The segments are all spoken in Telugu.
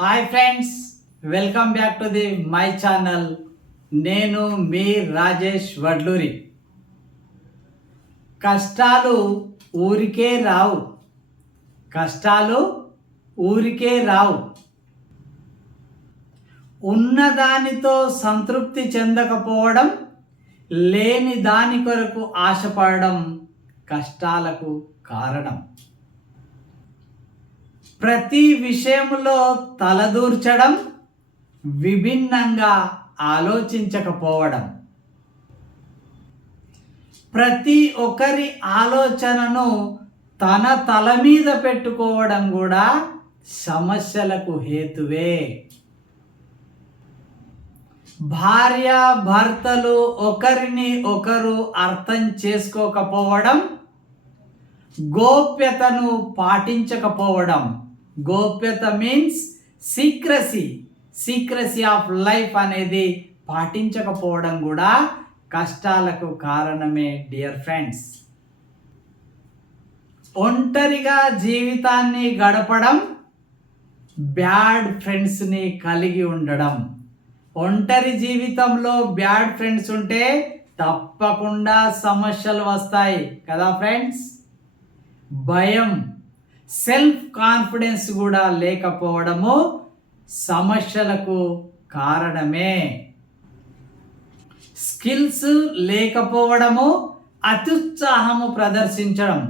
Hi friends, welcome back to the my channel. నేను మీ రాజేష్ వడ్లూరి. కష్టాలు ఊరికే రావు, కష్టాలు ఊరికే రావు. ఉన్నదానితో సంతృప్తి చెందకపోవడం, లేని దాని కొరకు ఆశపడడం కష్టాలకు కారణం. ప్రతి విషయంలో తలదూర్చడం, విభిన్నంగా ఆలోచించకపోవడం. ప్రతి ఒక్కరి ఆలోచనను తన తల మీద పెట్టుకోవడం కూడా సమస్యలకు హేతువే. భార్య భర్తలు ఒకరిని ఒకరు అర్థం చేసుకోకపోవడం, గోప్యతను పాటించకపోవడం. గోప్యత మీన్స్ సీక్రసీ ఆఫ్ లైఫ్ అనేది పాటించకపోవడం కూడా కష్టాలకు కారణమే డియర్ ఫ్రెండ్స్. ఒంటరిగా జీవితాన్ని గడపడం, బ్యాడ్ ఫ్రెండ్స్ని కలిగి ఉండడం. ఒంటరి జీవితంలో బ్యాడ్ ఫ్రెండ్స్ ఉంటే తప్పకుండా సమస్యలు వస్తాయి కదా ఫ్రెండ్స్. భయం, సెల్ఫ్ కాన్ఫిడెన్స్ కూడా లేకపోవడము సమస్యలకు కారణమే. స్కిల్స్ లేకపోవడము, అత్యుత్సాహము ప్రదర్శించడం.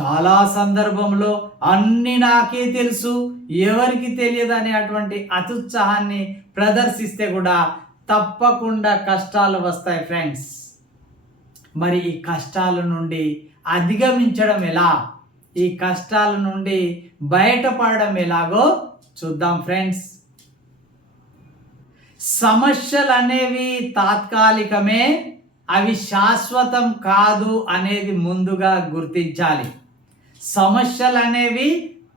చాలా సందర్భంలో అన్ని నాకే తెలుసు, ఎవరికి తెలియదు అనేటువంటి అత్యుత్సాహాన్ని ప్రదర్శిస్తే కూడా తప్పకుండా కష్టాలు వస్తాయి ఫ్రెండ్స్. మరి ఈ కష్టాల నుండి అధిగమించడం ఎలా, ఈ కష్టాల నుండి బయటపడడం ఎలాగో చూద్దాం ఫ్రెండ్స్. సమస్యలు అనేవి తాత్కాలికమే, అవి శాశ్వతం కాదు అనేది ముందుగా గుర్తించాలి. సమస్యలు అనేవి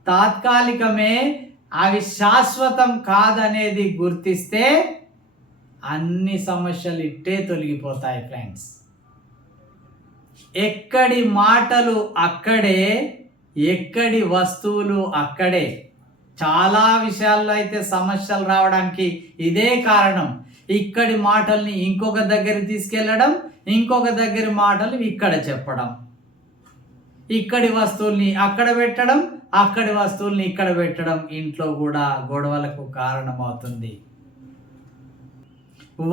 తాత్కాలికమే, అవి శాశ్వతం కాదనేది గుర్తిస్తే అన్ని సమస్యలు ఇట్టే తొలగిపోతాయి ఫ్రెండ్స్. ఎక్కడి మాటలు అక్కడే, ఎక్కడి వస్తువులు అక్కడే. చాలా విషయాల్లో అయితే సమస్యలు రావడానికి ఇదే కారణం. ఇక్కడి మాటల్ని ఇంకొక దగ్గర తీసుకెళ్ళడం, ఇంకొక దగ్గర మాటలు ఇక్కడ చెప్పడం. ఇక్కడి వస్తువుల్ని అక్కడ పెట్టడం, అక్కడి వస్తువుల్ని ఇక్కడ పెట్టడం ఇంట్లో కూడా గొడవలకు కారణమవుతుంది.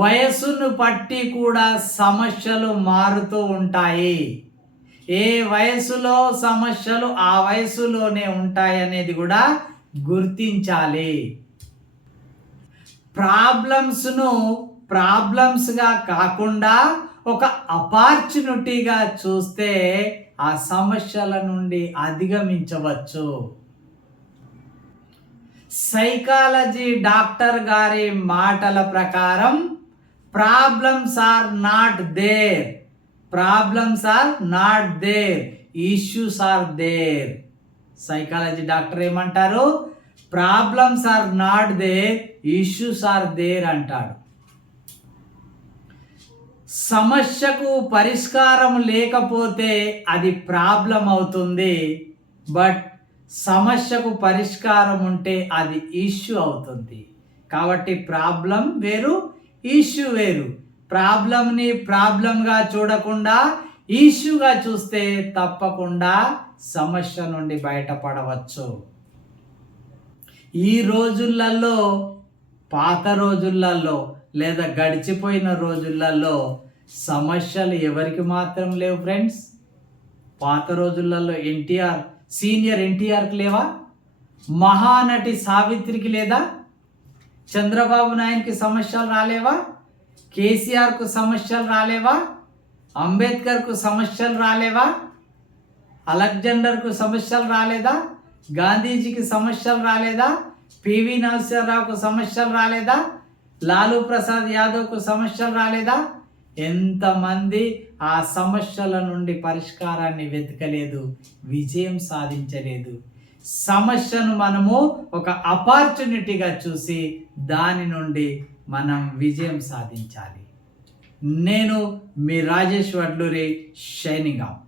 వయస్సును బట్టి కూడా సమస్యలు మారుతూ ఉంటాయి. ఏ వయసులో సమస్యలు ఆ వయసులోనే ఉంటాయి అనేది కూడా గుర్తించాలి. ప్రాబ్లమ్స్ను ప్రాబ్లమ్స్గా కాకుండా ఒక ఆపర్చునిటీగా చూస్తే ఆ సమస్యల నుండి అధిగమించవచ్చు. సైకాలజీ డాక్టర్ గారి మాటల ప్రకారం problems are not there, problems are not there, issues are there. Psychology doctor ఏమంటారు? Problems are not there, issues are there అంటాడు. సమస్యకు పరిష్కారం లేకపోతే అది ప్రాబ్లం అవుతుంది, బట్ సమస్యకు పరిష్కారం ఉంటే అది ఇష్యూ అవుతుంది. కాబట్టి ప్రాబ్లం వేరు, ఇష్యూ వేరు. ప్రాబ్లంని ప్రాబ్లంగా చూడకుండా ఇష్యూగా చూస్తే తప్పకుండా సమస్య నుండి బయటపడవచ్చు. ఈ రోజులలో, పాత రోజులలో లేదా గడిచిపోయిన రోజులలో సమస్యలు ఎవరికి మాత్రం లేవు ఫ్రెండ్స్. పాత రోజులలో సీనియర్ ఎన్టీఆర్కి లేవా? మహానటి సావిత్రికి లేదా? చంద్రబాబు నాయుడుకి సమస్యలు రాలేవా? కేసీఆర్కు సమస్యలు రాలేవా? అంబేద్కర్కు సమస్యలు రాలేవా? అలెగ్జాండర్కు సమస్యలు రాలేదా? గాంధీజీకి సమస్యలు రాలేదా? పివి నరసింహారావుకు సమస్యలు రాలేదా? లాలూ ప్రసాద్ యాదవ్కు సమస్యలు రాలేదా? ఎంతమంది ఆ సమస్యల నుండి పరిష్కారాన్ని వెతకలేదు, విజయం సాధించలేదు. సమస్యను మనము ఒక ఆపర్చునిటీగా చూసి దాని నుండి మనం విజయం సాధించాలి. నేను మీ రాజేష్ వడ్లూరి, షైనింగ్ ఆఫ్.